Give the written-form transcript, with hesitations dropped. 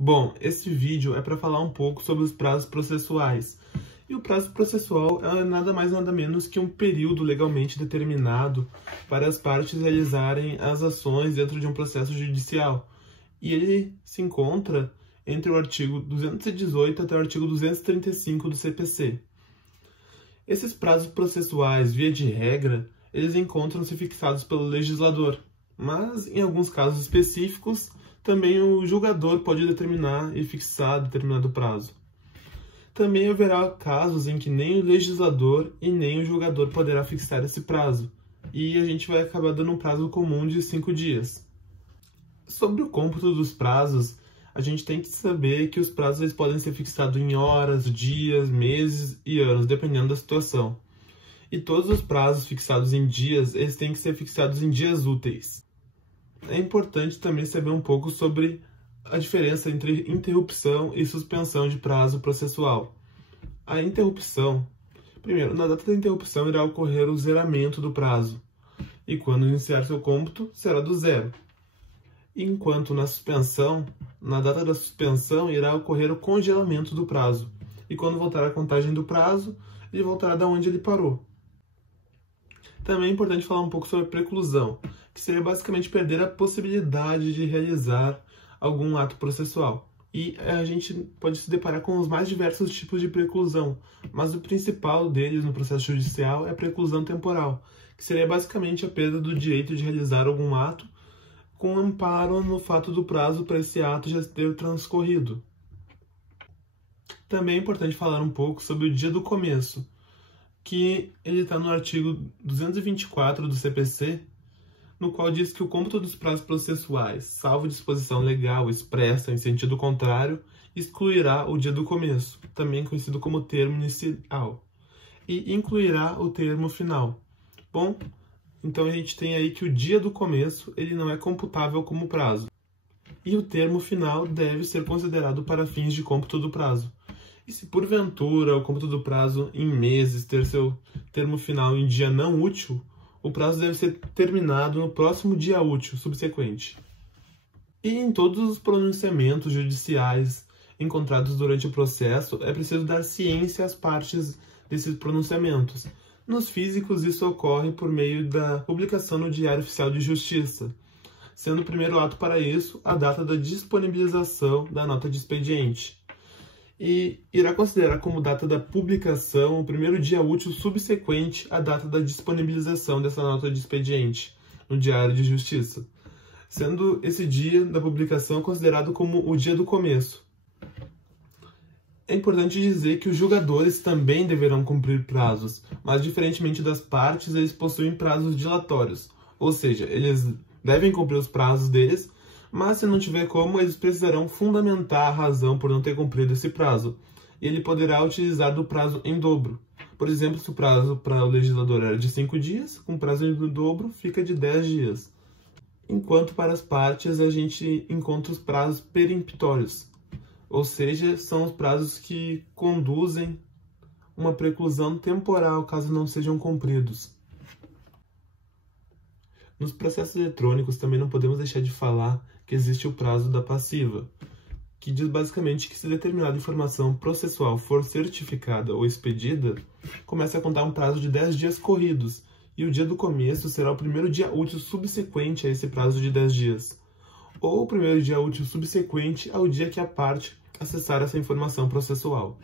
Bom, esse vídeo é para falar um pouco sobre os prazos processuais. E o prazo processual é nada mais nada menos que um período legalmente determinado para as partes realizarem as ações dentro de um processo judicial. E ele se encontra entre o artigo 218 até o artigo 235 do CPC. Esses prazos processuais, via de regra, eles encontram-se fixados pelo legislador, mas em alguns casos específicos, também o julgador pode determinar e fixar determinado prazo. Também haverá casos em que nem o legislador e nem o julgador poderá fixar esse prazo, e a gente vai acabar dando um prazo comum de 5 dias. Sobre o cômputo dos prazos, a gente tem que saber que os prazos eles podem ser fixados em horas, dias, meses e anos, dependendo da situação. E todos os prazos fixados em dias, eles têm que ser fixados em dias úteis. É importante também saber um pouco sobre a diferença entre interrupção e suspensão de prazo processual. A interrupção, primeiro, na data da interrupção irá ocorrer o zeramento do prazo, e quando iniciar seu cômputo, será do zero. Enquanto na suspensão, na data da suspensão, irá ocorrer o congelamento do prazo, e quando voltar a contagem do prazo, ele voltará da onde ele parou. Também é importante falar um pouco sobre a preclusão, que seria basicamente perder a possibilidade de realizar algum ato processual. E a gente pode se deparar com os mais diversos tipos de preclusão, mas o principal deles no processo judicial é a preclusão temporal, que seria basicamente a perda do direito de realizar algum ato com amparo no fato do prazo para esse ato já ter transcorrido. Também é importante falar um pouco sobre o dia do começo, que ele está no artigo 224 do CPC, no qual diz que o cômputo dos prazos processuais, salvo disposição legal expressa em sentido contrário, excluirá o dia do começo, também conhecido como termo inicial, e incluirá o termo final. Bom, então a gente tem aí que o dia do começo ele não é computável como prazo, e o termo final deve ser considerado para fins de cômputo do prazo. E se porventura o cômputo do prazo em meses ter seu termo final em dia não útil, o prazo deve ser terminado no próximo dia útil subsequente. E em todos os pronunciamentos judiciais encontrados durante o processo, é preciso dar ciência às partes desses pronunciamentos. Nos físicos, isso ocorre por meio da publicação no Diário Oficial de Justiça, sendo o primeiro ato para isso a data da disponibilização da nota de expediente. E irá considerar como data da publicação o primeiro dia útil subsequente à data da disponibilização dessa nota de expediente no Diário de Justiça, sendo esse dia da publicação considerado como o dia do começo. É importante dizer que os julgadores também deverão cumprir prazos, mas diferentemente das partes, eles possuem prazos dilatórios, ou seja, eles devem cumprir os prazos deles, mas se não tiver como, eles precisarão fundamentar a razão por não ter cumprido esse prazo, e ele poderá utilizar do prazo em dobro. Por exemplo, se o prazo para o legislador era de 5 dias, com prazo em dobro fica de 10 dias. Enquanto para as partes a gente encontra os prazos peremptórios, ou seja, são os prazos que conduzem uma preclusão temporal caso não sejam cumpridos. Nos processos eletrônicos também não podemos deixar de falar que existe o prazo da passiva, que diz basicamente que se determinada informação processual for certificada ou expedida, começa a contar um prazo de 10 dias corridos, e o dia do começo será o primeiro dia útil subsequente a esse prazo de 10 dias, ou o primeiro dia útil subsequente ao dia que a parte acessar essa informação processual.